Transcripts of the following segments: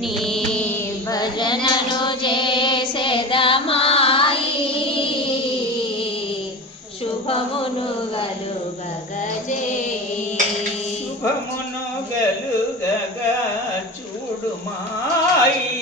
నీ భజనను చేసేదమాయి శుభమును గలుగజే శుభమును గలుగగా చూడుమాయి.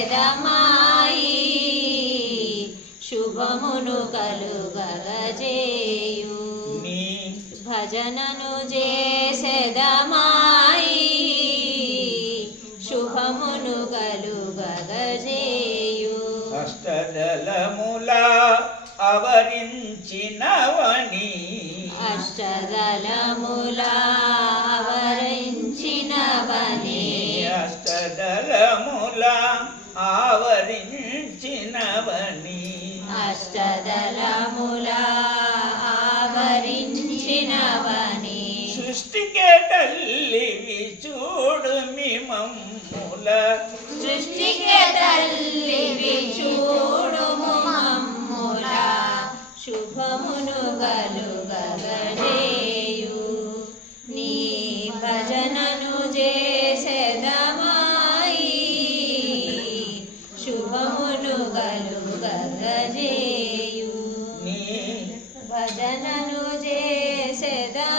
చేసేదమాయి శుభమును కలుగజేయు. భజనను చేసేదమాయి శుభమును కలుగజేయు. అష్టదళముల అవరించినవని. అష్టదళముల ఆవరించినవని అష్టదళముల ನವಣಿ ಅಷ್ಟದಲ ಮುಲ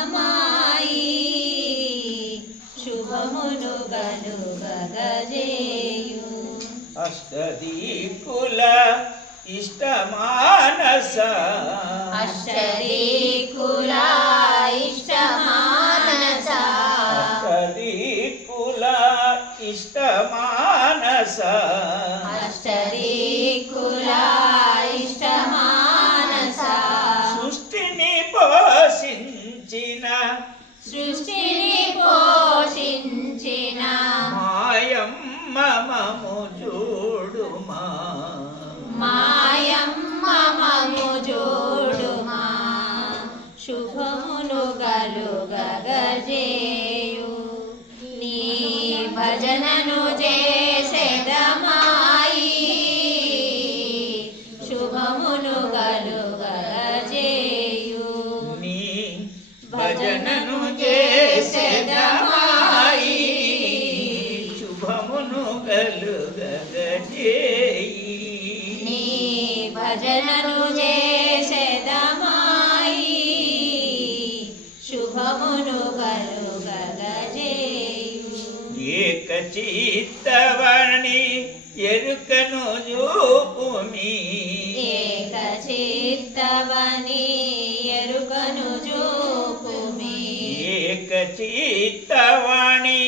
చేసేదమాయి శుభమును గలుగజేయు అష్టదీకుల ఇష్టమానస. అష్టరీకుల ఇష్టమానస. అష్టదీకుల ఇష్టమానస. అష్టరీకుల ఇష్టమానస. సృష్టిని పోషించిన 妈妈母 కలుగజేయి నీ భజనను చేసేదమాయి శుభమును కలుగజేయు ఏక చిత్తవణి ఎరుకను చూపుమి ఏక చిత్తవని ఎరుకను చూపుమి ఏక చిత్తవాణి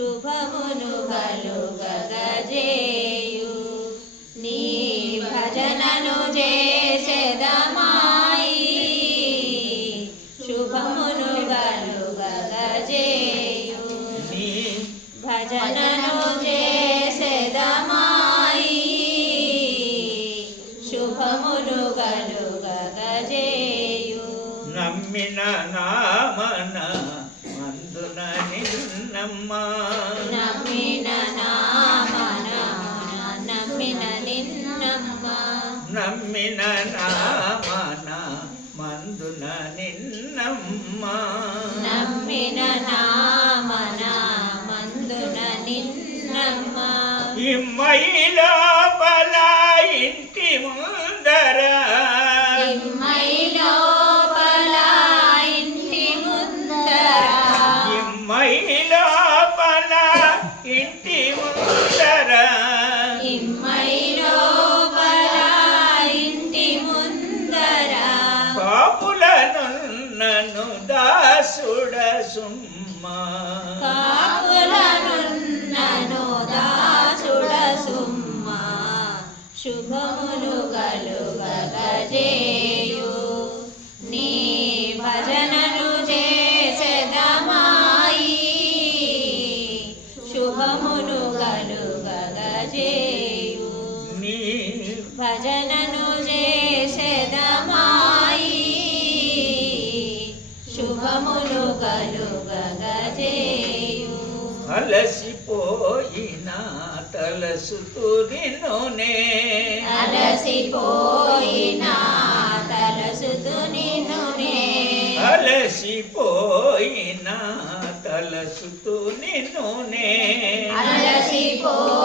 శుభమును గలుగజేయు నీ భజనను చేసెదమాయి. శుభమును గలుగజేయు నీ భజనను చేసెదమాయి. శుభమును గలుగజేయు నమ్మిన నామన అందున నిన్నమ్మా నమ్మిన నామన నమ్మిన నిన్నమ్మా నమ్మిన నామన మందున నిన్నమ్మా దాసుడ సుమ్మా కాపులనున్నను దాసుడ సుమ్మ శుభములు కలుగజేయు. నీ భజనను చేసెదమాయి. శుభములు కలుగజేయు. నీ భజనను అలసిపోయిన తలసుతురినునే అలసిపోయిన తలసుతు నిన్నునే అలసిపోయిన తలసుతు నిన్నునే అలసిపోయిన